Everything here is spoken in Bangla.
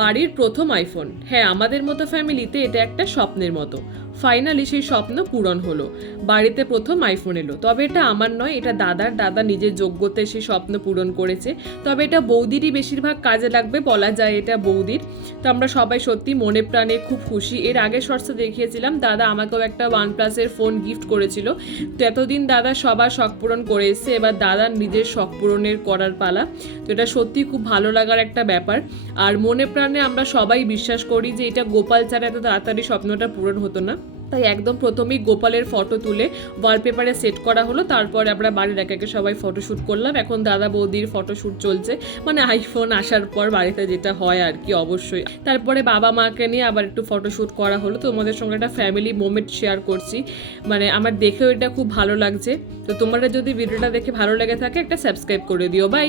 বাড়ির প্রথম আইফোন, হ্যাঁ আমাদের মতো ফ্যামিলিতে এটা একটা স্বপ্নের মতো। ফাইনালি সেই স্বপ্ন পূরণ হলো, বাড়িতে প্রথম আইফোন এলো। তবে এটা আমার নয়, এটা দাদা নিজের যোগ্যতায় সেই স্বপ্ন পূরণ করেছে। তবে এটা বৌদিরই বেশিরভাগ কাজে লাগবে, বলা যায় এটা বৌদির। তো আমরা সবাই সত্যি মনে প্রাণে খুব খুশি। এর আগের শর্টসে দেখিয়েছিলাম দাদা আমাকেও একটা OnePlus-এর ফোন গিফট করেছিল। তো এতদিন দাদা সবার শখ পূরণ করে এসছে, এবার দাদার নিজের শখ পূরণের করার পালা। তো এটা সত্যি খুব ভালো লাগার একটা ব্যাপার। আর মনে প্রাণে আমরা সবাই বিশ্বাস করি যে এটা গোপাল ছাড়া এত তাড়াতাড়ি স্বপ্নটা পূরণ হতো না। তাই একদম প্রথমেই গোপালের ফটো তুলে ওয়ালপেপারে সেট করা হলো। তারপরে আমরা বাড়ির একে একে সবাই ফটোশ্যুট করলাম। এখন দাদা বৌদির ফটোশ্যুট চলছে, মানে আইফোন আসার পর বাড়িতে যেটা হয় আর কি, অবশ্যই। তারপরে বাবা মাকে নিয়ে আবার একটু ফটোশ্যুট করা হলো। তোমাদের সঙ্গে একটা ফ্যামিলি মোমেন্ট শেয়ার করছি, মানে আমার দেখেও এটা খুব ভালো লাগছে। তো তোমরা যদি ভিডিওটা দেখে ভালো লেগে থাকে একটা সাবস্ক্রাইব করে দিও। বাই।